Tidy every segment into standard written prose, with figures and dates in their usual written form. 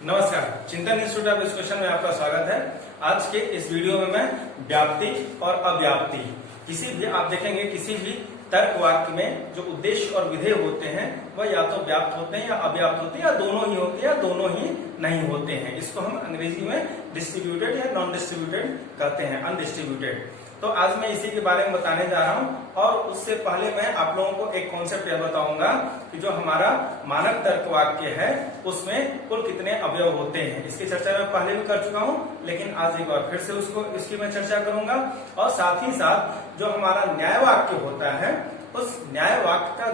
नमस्कार, चिंतन institute of education में आपका स्वागत है। आज के इस वीडियो में मैं व्याप्ति और अव्याप्ति, किसी भी आप देखेंगे किसी भी तर्क वाक्य में जो उद्देश्य और विधेय होते हैं वह या तो व्याप्त होते हैं या अव्याप्त होते हैं या दोनों ही होते हैं या दोनों ही नहीं होते हैं। इसको हम अंग्रेजी में डिस्ट्रीब्यूटेड या नॉन डिस्ट्रीब्यूटेड कहते हैं, अनडिस्ट्रीब्यूटेड। तो आज मैं इसी के बारे में बताने जा रहा हूं और उससे पहले मैं आप लोगों को एक कॉन्सेप्ट यह बताऊंगा कि जो हमारा मानक तर्क वाक्य है उसमें कुल कितने अवयव होते हैं। इसकी चर्चा मैं पहले भी कर चुका हूं, लेकिन आज एक बार फिर से इसकी मैं चर्चा करूंगा। और साथ ही साथ जो हमारा न्याय वाक्य होता है उस न्याय वाक्य का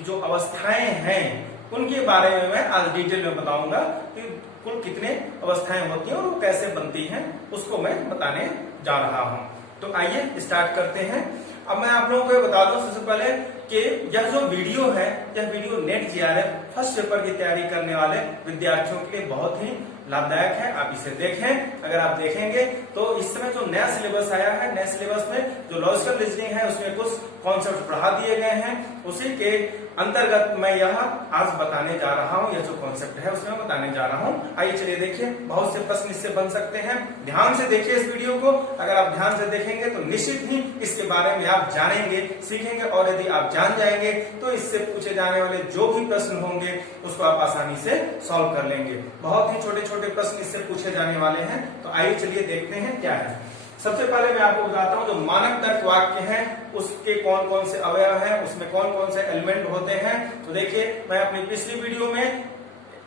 जो अवस्थाएं हैं उनके बारे में मैं आज डिटेल में बताऊंगा कि कुल कितने अवस्थाएं होती हैं और वो कैसे बनती हैं, उसको मैं बताने जा रहा हूं। तो आइए स्टार्ट करते हैं। अब मैं आप लोगों को बता दूं सबसे पहले कि यह जो वीडियो है, यह video net JRF first paper की तैयारी करने वाले विद्यार्थियों के लिए बहुत ही लाभदायक है। आप इसे देखें। अगर आप देखेंगे तो इस समय जो नया सिलेबस आया है, नए सिलेबस में जो लॉजिकल रीजनिंग है उसमें कुछ कॉन्सेप्ट बढ़ा दिए गए हैं। उसी के अंतर्गत मैं यह आज बताने जा रहा हूं। यह जो कॉन्सेप्ट है उसमें बताने जा रहा हूं। आइए चलिए देखिए, बहुत से प्रश्न इससे बन सकते हैं। ध्यान से देखिए इस वीडियो को। अगर आप ध्यान से देखेंगे तो निश्चित ही इसके बारे में आप जानेंगे, सीखेंगे और यदि आप जान जाएंगे तो इससे पूछे जाने वाले जो भी प्रश्न होंगे उसको आप आसानी से सॉल्व कर लेंगे। बहुत ही छोटे छोटे प्रश्न इससे पूछे जाने वाले हैं। तो आइए चलिए देखते हैं क्या है। सबसे पहले मैं आपको बताता हूं जो मानक तर्क वाक्य है उसके कौन कौन से अवयव हैं, उसमें कौन कौन से एलिमेंट होते हैं। तो देखिए, मैं अपनी पिछली वीडियो में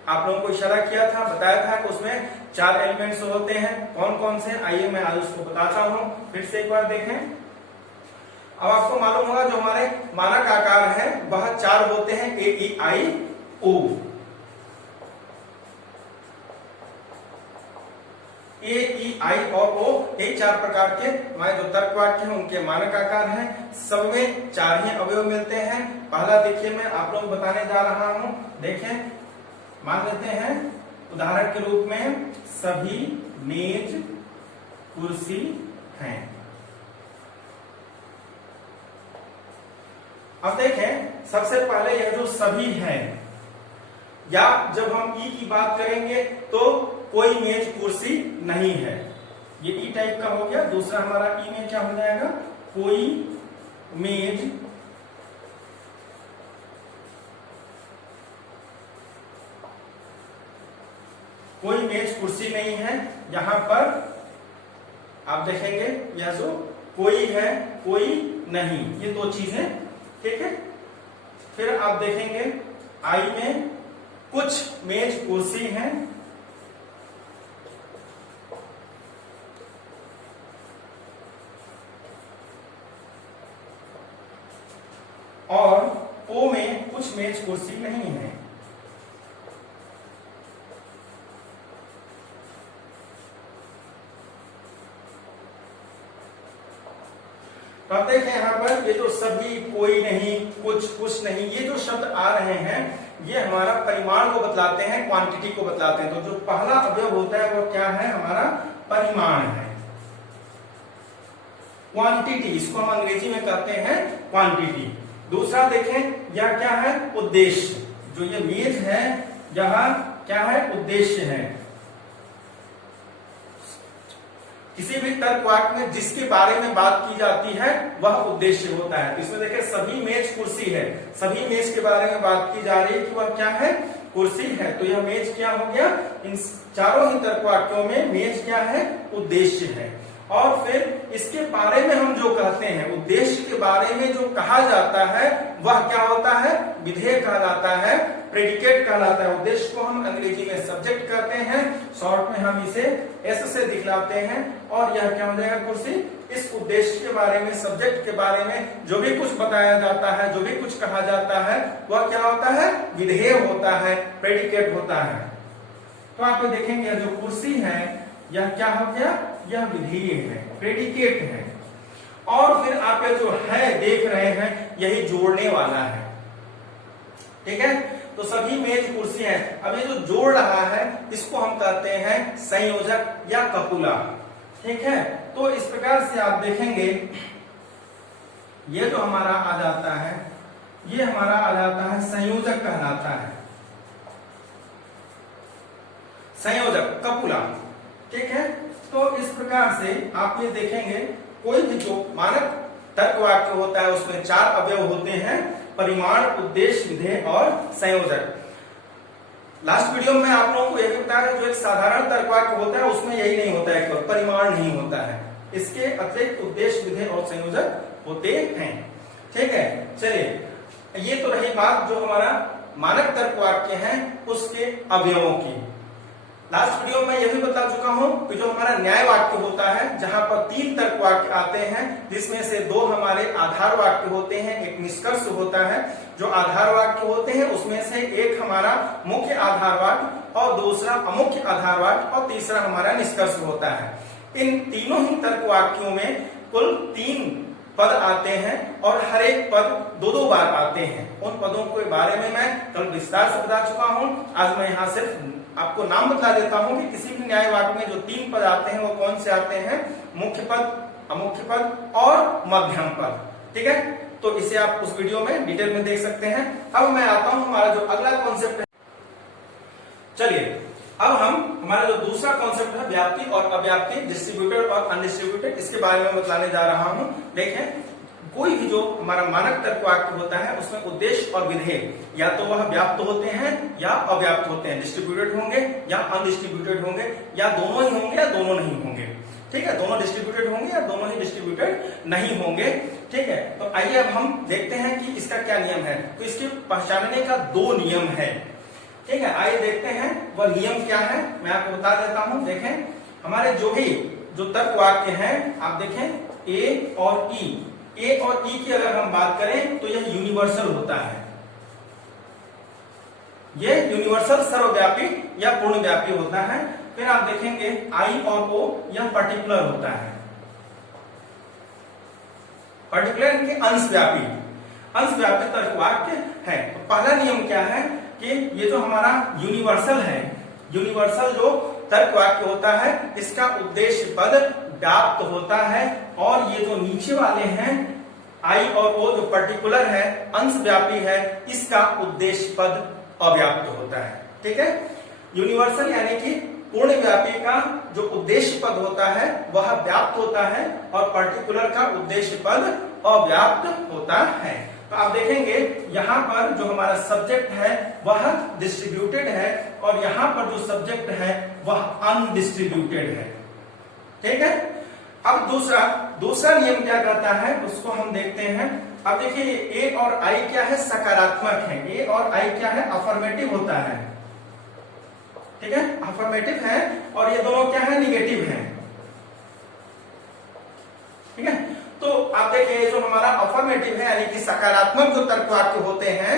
आप लोगों को इशारा किया था, बताया था कि उसमें 4 एलिमेंट्स होते हैं। कौन कौन से, आइए मैं आज उसको बताता हूं। फिर से एक बार देखें। अब आपको मालूम होगा जो हमारे मानक आकार है वह 4 होते हैं, ए ई आई ओ। ए ई आई और ओ, ये 4 प्रकार के हमारे जो तर्क वाक्य हैं उनके मानक आकार हैं। सब में 4 ही अवयव मिलते हैं। पहला देखिए, मैं आप लोग बताने जा रहा हूं। देखें, मान लेते हैं उदाहरण के रूप में सभी मेज कुर्सी हैं। अब देखें, सबसे पहले यह जो सभी है, या जब हम ई की बात करेंगे तो कोई मेज कुर्सी नहीं है, ये ई टाइप का हो गया। दूसरा हमारा ई में क्या हो जाएगा, कोई मेज कुर्सी नहीं है। यहां पर आप देखेंगे यह जो कोई है कोई नहीं, ये 2 चीजें, ठीक है। फिर आप देखेंगे आई में कुछ मेज कुर्सी हैं और ओ में कुछ मेज कुर्सी नहीं है। तो आप देखें यहां पर ये जो सभी, कोई नहीं, कुछ नहीं, ये जो शब्द आ रहे हैं ये हमारा परिमाण को बतलाते हैं, क्वांटिटी को बतलाते हैं। तो जो पहला अवयव होता है वो क्या है, हमारा परिमाण है, क्वांटिटी। इसको हम अंग्रेजी में कहते हैं क्वांटिटी। दूसरा देखें यह क्या है, उद्देश्य। जो ये मेज है यह क्या है, उद्देश्य है। किसी भी तर्क वाक्य में जिसके बारे में बात की जाती है वह उद्देश्य होता है। तो इसमें देखिए सभी मेज कुर्सी है, सभी मेज के बारे में बात की जा रही है कि वह क्या है, कुर्सी है। तो यह मेज क्या हो गया, इन चारों ही तर्क वाक्यों में मेज क्या है, उद्देश्य है। और फिर इसके बारे में हम जो कहते हैं, उद्देश्य के बारे में जो कहा जाता है वह क्या होता है, विधेय कहलाता है, प्रेडिकेट कहलाता है। उद्देश्य को हम अंग्रेजी में सब्जेक्ट कहते हैं, शॉर्ट में हम इसे एस से दिखलाते हैं। और यह क्या हो जाएगा, कुर्सी। इस उद्देश्य के बारे में, सब्जेक्ट के बारे में जो भी कुछ बताया जाता है, जो भी कुछ कहा जाता है वह क्या होता है, विधेय होता है, प्रेडिकेट होता है। तो आप देखेंगे जो कुर्सी है यह क्या हो गया, यह विधेय है, प्रेडिकेट है। और फिर आप ये जो है देख रहे हैं यही जोड़ने वाला है, ठीक है। तो सभी मेज कुर्सी है। अब ये जो जोड़ रहा है इसको हम कहते हैं संयोजक या कपुला, ठीक है। तो इस प्रकार से आप देखेंगे ये जो हमारा आ जाता है ये हमारा आ जाता है संयोजक कहलाता है। संयोजक कपुला। ठीक है, तो इस प्रकार से आप ये देखेंगे कोई भी जो मानक तर्क वाक्य होता है उसमें 4 अवयव होते हैं, परिमाण, उद्देश्य, विधेय और संयोजक। लास्ट वीडियो में आप लोगों को यह भी बताया जो एक साधारण तर्क वाक्य होता है उसमें यही नहीं होता है, केवल परिमाण नहीं होता है, इसके अतिरिक्त उद्देश्य, विधेय और संयोजक होते हैं। ठीक है, चलिए ये तो रही बात जो हमारा मानक तर्क वाक्य है उसके अवयवों की। लास्ट वीडियो में यह भी बता चुका हूं कि जो हमारा न्याय वाक्य होता है जहां पर 3 तर्क वाक्य आते हैं, जिसमें से 2 हमारे आधार वाक्य होते हैं, एक निष्कर्ष होता है। जो आधार वाक्य होते हैं उसमें से एक हमारा मुख्य आधार वाक्य और दूसरा अमुख्य आधार वाक्य और तीसरा हमारा निष्कर्ष होता है। इन तीनों ही तर्क वाक्यों में कुल 3 पद आते हैं और हर एक पद 2-2 बार आते हैं। उन पदों के बारे में मैं कल विस्तार से बता चुका हूं। आज मैं यहाँ सिर्फ आपको नाम बता देता हूं कि किसी भी न्याय वाक्य में जो 3 पद आते हैं वो कौन से आते हैं, मुख्य पद, अमुख्य पद और मध्यम पद। ठीक है, तो इसे आप उस वीडियो में डिटेल में देख सकते हैं। अब मैं आता हूं हमारा जो अगला कॉन्सेप्ट है। चलिए अब हम हमारा जो दूसरा कॉन्सेप्ट है व्याप्ति और अव्याप्ति, डिस्ट्रीब्यूटेड और अनडिस्ट्रीब्यूटेड, इसके बारे में बताने जा रहा हूं। देखें, कोई भी जो हमारा मानक तर्क वाक्य होता है उसमें उद्देश्य और विधेय या तो वह व्याप्त होते हैं या अव्याप्त होते हैं, डिस्ट्रीब्यूटेड होंगे या अनडिस्ट्रीब्यूटेड होंगे या दोनों ही होंगे या दोनों नहीं होंगे। ठीक है, दोनों डिस्ट्रीब्यूटेड होंगे या दोनों ही डिस्ट्रीब्यूटेड नहीं होंगे। ठीक है, तो आइए अब हम देखते हैं कि इसका क्या नियम है। तो इसके पहचानने का 2 नियम है। ठीक है, आइए देखते हैं वह नियम क्या है, मैं आपको बता देता हूं। देखें, हमारे जो तर्क वाक्य हैं, आप देखें ए और ई, ए और ई की अगर हम बात करें तो यह यूनिवर्सल होता है। यह यूनिवर्सल सर्वव्यापी या पूर्णव्यापी होता है। फिर आप देखेंगे आई और ओ, यह पर्टिकुलर होता है। पर्टिकुलर के अंशव्यापी तर्क वाक्य है। तो पहला नियम क्या है कि ये जो हमारा यूनिवर्सल है, यूनिवर्सल जो तर्क वाक्य होता है इसका उद्देश्य पद व्याप्त होता है, और ये जो नीचे वाले हैं आई और ओ जो पर्टिकुलर है, अंशव्यापी है, इसका उद्देश्य पद अव्याप्त होता है। ठीक है, यूनिवर्सल यानी कि पूर्णव्यापी का जो उद्देश्य पद होता है वह व्याप्त होता है और पर्टिकुलर का उद्देश्य पद अव्याप्त होता है। तो आप देखेंगे यहाँ पर जो हमारा सब्जेक्ट है वह डिस्ट्रीब्यूटेड है और यहाँ पर जो सब्जेक्ट है वह अनडिस्ट्रीब्यूटेड है। ठीक है, अब दूसरा नियम क्या कहता है उसको हम देखते हैं। अब देखिए ए और आई क्या है, सकारात्मक है। ए और आई क्या है, अफर्मेटिव होता है। ठीक है, अफर्मेटिव है, और ये दोनों क्या है, निगेटिव है। ठीक है, तो आप देखिए जो हमारा अफर्मेटिव है यानी कि सकारात्मक जो तर्क वाक्य होते हैं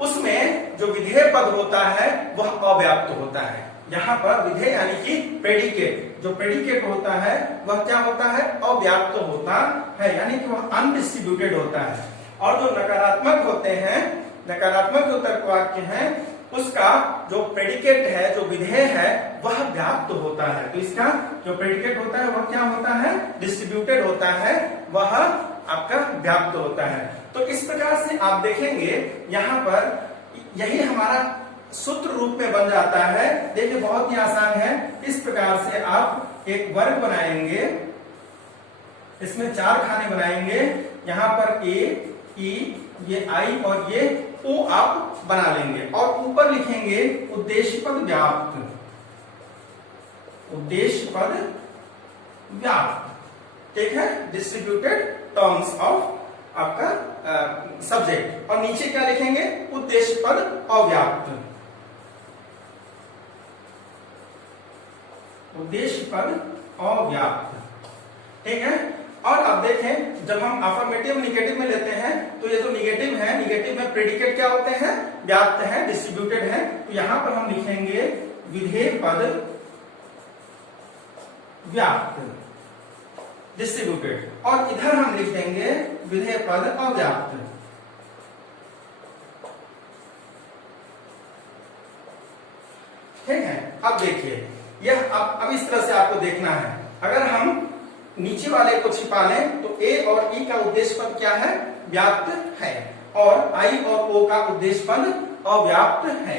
उसमें जो विधेय पद होता है वह अव्याप्त होता है। यहाँ पर विधेय यानी कि प्रेडिकेट, जो प्रेडिकेट होता है वह क्या होता है, अव्याप्त होता है, यानी कि वह अनडिस्ट्रीब्यूटेड होता है। और जो नकारात्मक होते हैं, नकारात्मक जो तर्क वाक्य है उसका जो प्रेडिकेट है, जो विधेय है वह व्याप्त होता है। तो इसका जो प्रेडिकेट होता है वह क्या होता है, डिस्ट्रीब्यूटेड होता है, वह आपका व्याप्त होता है। तो इस प्रकार से आप देखेंगे यहाँ पर यही हमारा सूत्र रूप में बन जाता है। देखिए बहुत ही आसान है। इस प्रकार से आप एक वर्ग बनाएंगे, इसमें 4 खाने बनाएंगे। यहाँ पर ए, ई, ये आई और ये ओ आप बना लेंगे और ऊपर लिखेंगे उद्देश्य पद व्याप्त, उद्देश्य पद व्याप्त। ठीक है, डिस्ट्रीब्यूटेड टर्म्स ऑफ आपका सब्जेक्ट, और नीचे क्या लिखेंगे, उद्देश्य पद अव्याप्त, उद्देश्य पद अव्याप्त। ठीक है, और अब देखें जब हम अफर्मेटिव निगेटिव में लेते हैं तो ये जो निगेटिव है, निगेटिव में प्रेडिकेट क्या होते हैं, व्याप्त है, डिस्ट्रीब्यूटेड है। तो यहां पर हम लिखेंगे विधेय पद व्याप्त, डिस्ट्रीब्यूटेड, और इधर हम लिख देंगे विधेय पद अव्याप्त। ठीक है, अब देखिए यह अब इस तरह से आपको देखना है। अगर हम नीचे वाले को छिपा लें तो ए और ई का उद्देश्य पद क्या है, व्याप्त है, और आई और ओ का उद्देश्य पद अव्याप्त है।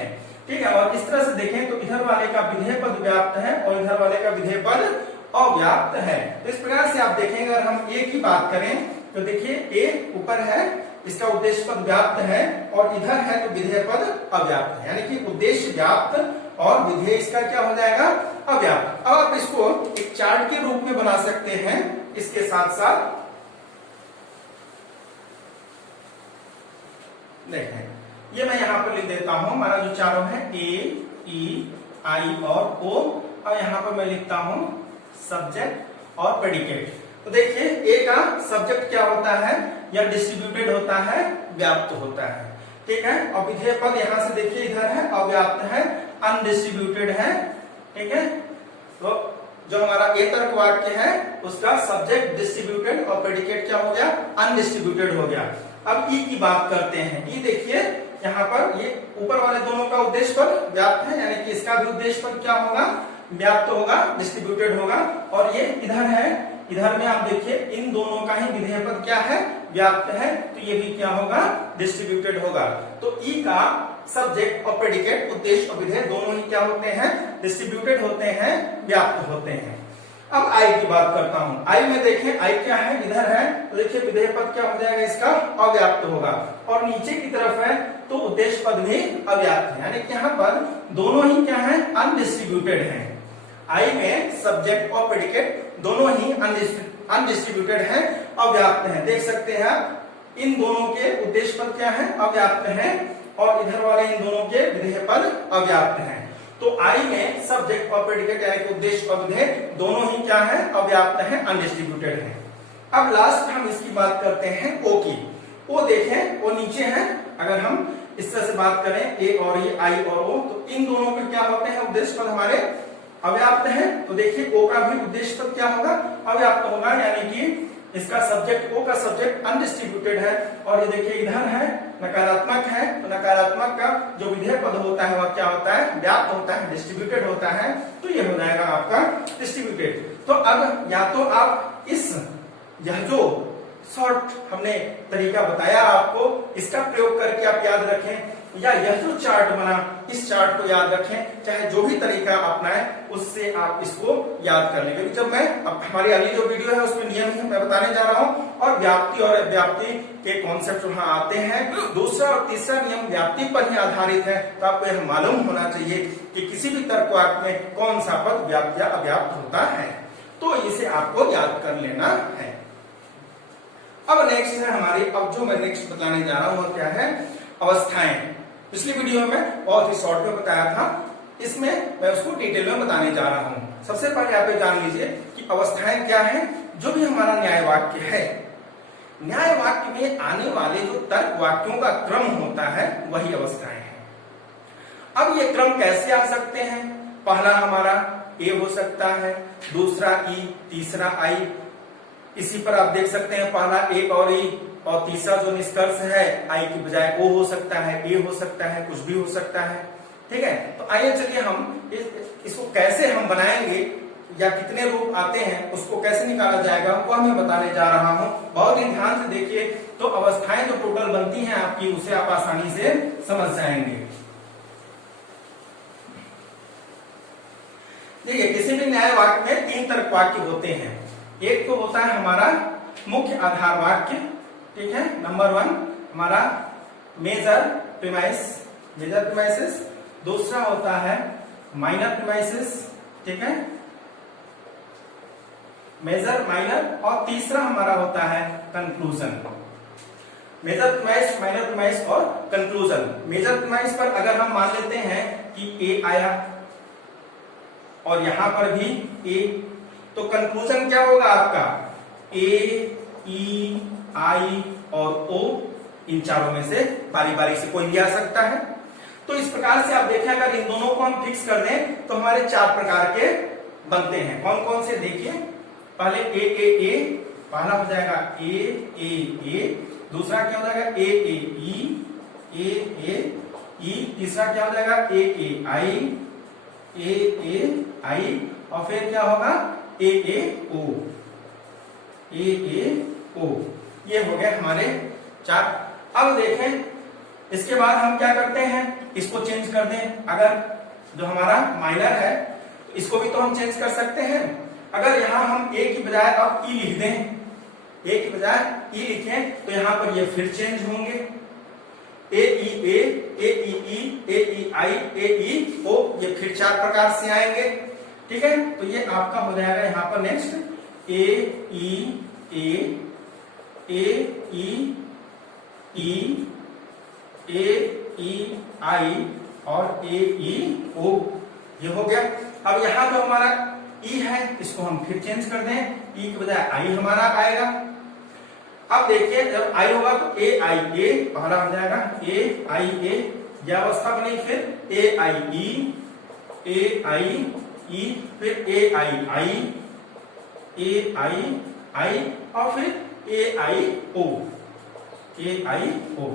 ठीक है। और इस तरह से देखें तो इधर वाले का विधेय पद व्याप्त है और इधर वाले का विधेय पद अव्याप्त है। तो इस प्रकार से आप देखेंगे, अगर हम ए की बात करें तो देखिए ए ऊपर है, इसका उद्देश्य पद व्याप्त है, और इधर है तो विधेय पद अव्याप्त है, यानी कि उद्देश्य व्याप्त और विधेय इसका क्या हो जाएगा, अव्याप्त। अब आप इसको एक चार्ट के रूप में बना सकते हैं। इसके साथ साथ देखें, ये मैं यहां पर लिख देता हूं, हमारा जो चारों है ए, ई, आई और ओ, और यहां पर मैं लिखता हूं सब्जेक्ट और प्रेडिकेट। तो देखिए ए का सब्जेक्ट क्या होता है, या डिस्ट्रीब्यूटेड होता है, व्याप्त होता है, ठीक है। और विधेय पद यहां से देखिए इधर है, अव्याप्त है, अनडिस्ट्रीब्यूटेड है, ठीक है। तो जो हमारा ए तर्क वाक्य है उसका सब्जेक्ट डिस्ट्रीब्यूटेड और प्रेडिकेट क्या हो गया, अनडिस्ट्रीब्यूटेड हो गया। अब ई की बात करते हैं। ई देखिए यहाँ पर ये ऊपर वाले दोनों का उद्देश्य पद व्याप्त है, यानी कि इसका भी उद्देश्य पद क्या होगा, व्याप्त होगा, डिस्ट्रीब्यूटेड होगा। और ये इधर है, इधर में आप देखिए इन दोनों का ही विधेय पद क्या है, व्याप्त है, तो ये भी क्या होगा, डिस्ट्रीब्यूटेड होगा। तो ई का सब्जेक्ट और प्रेडिकेट, उद्देश्य और विधेय दोनों ही क्या होते हैं, डिस्ट्रीब्यूटेड होते हैं, व्याप्त होते हैं। अब आई की बात करता हूं। आई में देखें, आई क्या है, इधर है, तो देखिए विधेय पद क्या हो जाएगा, इसका अव्याप्त होगा। और नीचे की तरफ है तो उद्देश्य पद भी अव्याप्त है, यानी कि यहाँ पर दोनों ही क्या है, अनडिस्ट्रीब्यूटेड है। आई में सब्जेक्ट और प्रेडिकेट दोनों ही अनडिस्ट्रीब्यूटेड है, अव्याप्त है। देख सकते हैं आप, इन दोनों के उद्देश्य पद क्या है, अव्याप्त है, और इधर वाले इन दोनों के विधेय पद अव्याप्त है। तो आई में सब्जेक्ट और प्रेडिकेट यानी कि उद्देश्य और विधेय दोनों ही क्या है, अव्याप्त है, अनडिस्ट्रीब्यूटेड है। अब लास्ट हम इसकी बात करते हैं ओ की। ओ देखें, ओ नीचे है, अगर हम इस तरह से बात करें ए और ये, आई और ओ, तो इन दोनों के क्या होते हैं, उद्देश्य पद हमारे अव्याप्त है। तो देखिए ओ का भी उद्देश्य पद क्या होगा, अव्याप्त होगा, यानी कि इसका सब्जेक्ट, ओ का सब्जेक्ट अनडिस्ट्रीब्यूटेड है। और ये देखिए इधर है, नकारात्मक है, तो नकारात्मक का जो विधेय पद होता है वह क्या होता है, व्याप्त होता है, डिस्ट्रीब्यूटेड होता है, तो ये हो जाएगा आपका डिस्ट्रीब्यूटेड। तो अब या तो आप यह जो शॉर्ट हमने तरीका बताया आपको, इसका प्रयोग करके आप याद रखें, या यह जो चार्ट बना इस चार्ट को याद रखें, चाहे जो भी तरीका अपनाएं उससे आप इसको याद कर लेंगे। जब मैं हमारी अगली जो वीडियो है उसमें नियम ही मैं बताने जा रहा हूं, और व्याप्ति और अव्याप्ति के कॉन्सेप्ट वहां आते हैं। दूसरा और तीसरा नियम व्याप्ति पर ही आधारित है, तो आपको यह मालूम होना चाहिए कि किसी भी तर्क वाक्य में कौन सा पद व्याप्त या अव्याप्त होता है, तो इसे आपको याद कर लेना है। अब नेक्स्ट है हमारी, अब जो मैं नेक्स्ट बताने जा रहा हूं वह क्या है, अवस्थाएं। पिछली वीडियो में बहुत ही शॉर्ट में बताया था, इसमें मैं उसको डिटेल में बताने जा रहा हूं। सबसे पहले आप जान लीजिए कि अवस्थाएं क्या है। जो भी हमारा न्याय वाक्य है, न्याय वाक्य में आने वाले जो तर्क वाक्यों का क्रम होता है वही अवस्थाएं हैं। अब ये क्रम कैसे आ सकते हैं, पहला हमारा ए हो सकता है, दूसरा ई, तीसरा आई। इसी पर आप देख सकते हैं, पहला ए और ई, और तीसरा जो निष्कर्ष है आई की बजाय ओ हो सकता है, ए हो सकता है, कुछ भी हो सकता है, ठीक है। तो आइए चलिए हम इसको कैसे हम बनाएंगे, या कितने रूप आते हैं उसको कैसे निकाला जाएगा वह मैं बताने जा रहा हूं। बहुत ही ध्यान से देखिए, तो अवस्थाएं जो टोटल बनती हैं आपकी, उसे आप आसानी से समझ जाएंगे। देखिए, किसी भी न्याय वाक्य में 3 तर्क वाक्य होते हैं। एक तो होता है हमारा मुख्य आधार वाक्य, ठीक है, नंबर 1 हमारा मेजर प्रीमाइसेस। दूसरा होता है माइनर प्रीमाइसेस, ठीक है, मेजर, माइनर। और तीसरा हमारा होता है conclusion. Major premise, minor premise और कंक्लूजन। मेजर प्रीमाइस पर अगर हम मान लेते हैं कि ए आया और यहां पर भी ए, तो कंक्लूजन क्या होगा आपका, ए, ई, आई और ओ, इन चारों में से बारी बारी से कोई भी आ सकता है। तो इस प्रकार से आप देखें, अगर इन दोनों को हम फिक्स कर दें तो हमारे 4 प्रकार के बनते हैं। कौन कौन से देखिए, पहले ए, पहला हो जाएगा ए, दूसरा क्या हो जाएगा ए, ई, तीसरा क्या हो जाएगा ए, आई, और फिर क्या होगा ए, ओ। ये हो गए हमारे 4। अब देखें, इसके बाद हम क्या करते हैं, इसको चेंज कर दें, अगर जो हमारा माइनर है तो इसको भी तो हम चेंज कर सकते हैं। अगर यहां हम ए की बजाय अब ई लिख दें, ए की बजाय ई लिखें तो यहां पर ये फिर चेंज होंगे, ए ई ए, ए ई आई, ए ई ओ, ये फिर 4 प्रकार से आएंगे। ठीक है, तो ये आपका हो जाएगा यहां पर नेक्स्ट ए ई ए, ए ई आई और ए ई ओ, ये हो गया। अब यहां जो हमारा ई है इसको हम फिर चेंज कर दें, ई के बजाय आई हमारा आएगा। अब देखिए जब आई होगा तो ए आई ए पहला हो जाएगा, ए आई ए, यह अवस्था बनी, फिर ए आई ई, ए आई ई, फिर ए आई आई, ए आई आई और फिर ए आई ओ, ए आई ओ।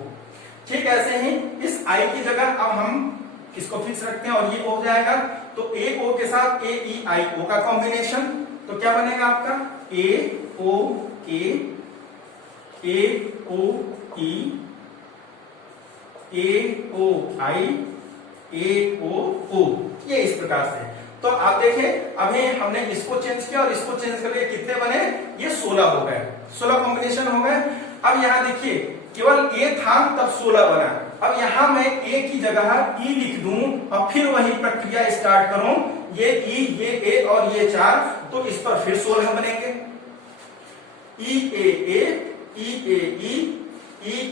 ठीक ऐसे ही इस आई की जगह अब हम इसको फिक्स रखते हैं और ये हो जाएगा, तो ए ओ के साथ ए ई आई ओ का कॉम्बिनेशन, तो क्या बनेगा आपका ए ओ ए, ए ओ ई, ए ओ आई, ए ओ ओ, ये इस प्रकार से। तो आप देखें अभी हमने इसको चेंज किया और इसको चेंज करके कितने बने, ये 16 हो गए, 16 कॉम्बिनेशन हो गए। अब यहाँ देखिए केवल ए था तब 16 बना, अब यहां मैं ए की जगह ई लिख दूं और फिर वही प्रक्रिया स्टार्ट करूं, ये ई, ये ए और ये 4, तो इस पर फिर 16 बनेंगे, ई ए, ई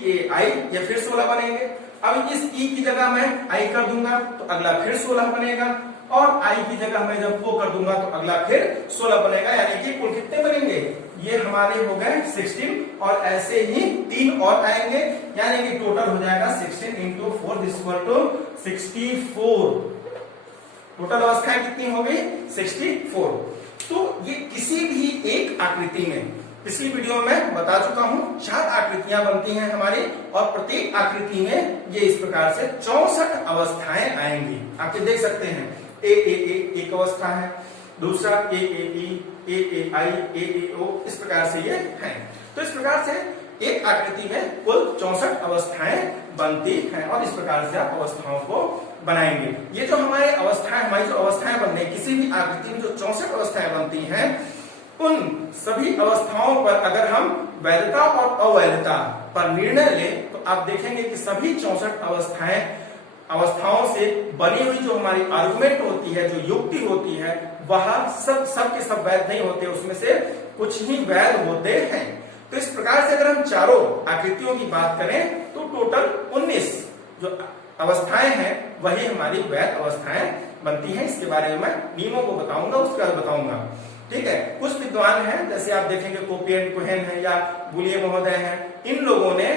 ए आई, ये फिर 16 बनेंगे। अब इस ई की जगह मैं आई कर दूंगा तो अगला फिर 16 बनेगा, और आई की जगह मैं जब ओ कर दूंगा तो अगला फिर 16 बनेगा, यानी कि कुल कितने बनेंगे, ये हमारे हो गए 16, और ऐसे ही 3 और आएंगे, यानी कि टोटल हो जाएगा 16 इंटू 4 इक्वल टू 64। टोटल अवस्थाएं कितनी हो गई, 64। तो ये किसी भी एक आकृति में, पिछली वीडियो में बता चुका हूं 4 आकृतियां बनती हैं हमारी, और प्रत्येक आकृति में ये इस प्रकार से 64 अवस्थाएं आएंगी। आप ये देख सकते हैं, ए एक अवस्था है, दूसरा ए ई, आई, ए ओ, इस प्रकार से ये है। तो इस प्रकार से एक आकृति में कुल 64 अवस्थाएं बनती हैं, और इस प्रकार से आप अवस्थाओं को बनाएंगे। ये जो हमारे अवस्थाएं, हमारी जो अवस्थाएं बनने, किसी भी आकृति में जो 64 अवस्थाएं बनती हैं, उन सभी अवस्थाओं पर अगर हम वैधता और अवैधता पर निर्णय लें तो आप देखेंगे कि सभी 64 अवस्थाओं से बनी हुई जो हमारी आर्गुमेंट होती है, जो युक्ति होती है, वह सब के सब वैध नहीं होते, उसमें से कुछ ही वैध होते हैं। तो इस प्रकार से अगर हम चारों आकृतियों की बात करें तो टोटल 19 जो अवस्थाएं हैं वही हमारी वैध अवस्थाएं बनती हैं। इसके बारे में मैं नियमों को बताऊंगा, उसके बाद बताऊंगा। ठीक है, कुछ विद्वान हैं, जैसे आप देखेंगे कॉपी एंड कोहेन है या बुलिये महोदय हैं, इन लोगों ने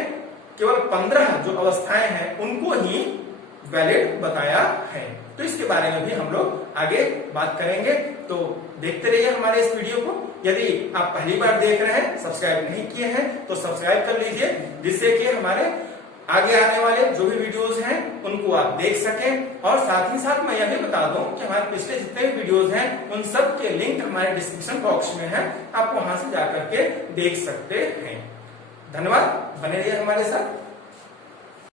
केवल 15 जो अवस्थाएं हैं उनको ही वैलिड बताया है। तो इसके बारे में भी हम लोग आगे बात करेंगे, तो देखते रहिए हमारे इस वीडियो को। यदि आप पहली बार देख रहे हैं, सब्सक्राइब नहीं किए हैं तो सब्सक्राइब कर लीजिए, जिससे कि हमारे आगे आने वाले जो भी वीडियोस हैं उनको आप देख सकें। और साथ ही साथ मैं यह भी बता दूं कि हमारे पिछले जितने भी वीडियोस हैं उन सब के लिंक हमारे डिस्क्रिप्शन बॉक्स में है, आप वहां से जाकर के देख सकते हैं। धन्यवाद, बने रहिए हमारे साथ।